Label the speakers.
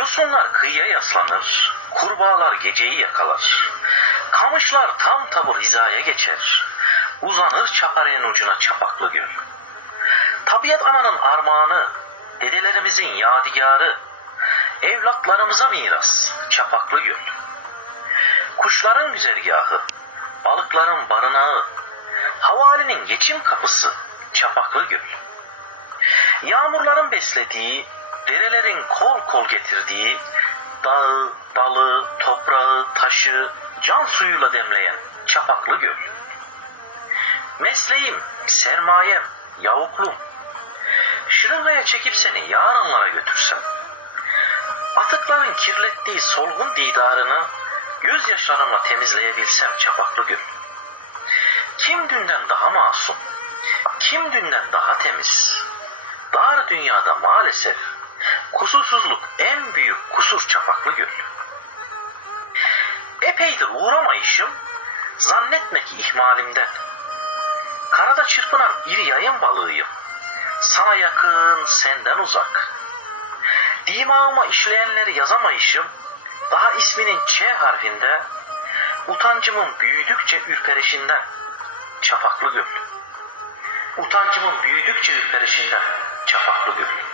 Speaker 1: Yosunlar kıyıya yaslanır, kurbağalar geceyi yakalar. Kamışlar tam tabur hizaya geçer. Uzanır çaparın ucuna çapaklı göl. Tabiat ananın armağanı, dedelerimizin yadigarı, evlatlarımıza miras, çapaklı göl. Kuşların güzergahı, balıkların barınağı, havalinin geçim kapısı, çapaklı göl. Yağmurların beslediği, derelerin kol kol getirdiği, dağı, dalı, toprağı, taşı, can suyuyla demleyen çapaklı göl. Mesleğim, sermayem, yavuklum. Şırıngaya çekip seni yarınlara götürsem. Atıkların kirlettiği solgun didarını gözyaşlarımla temizleyebilsem çapaklı göl. Kim dünden daha masum, kim dünden daha temiz. Dar dünyada maalesef kusursuzluk en büyük kusur çapaklı göl. Epeydir uğramayışım, zannetme ki ihmalimden. Karada çırpınan iri yayın balığıyım. Sana yakın, senden uzak. Dimağıma işleyenleri yazamayışım, daha isminin Ç harfinde, utancımın büyüdükçe ürperişinden, çapaklı göl. Utancımın büyüdükçe ürperişinden, çapaklı göl.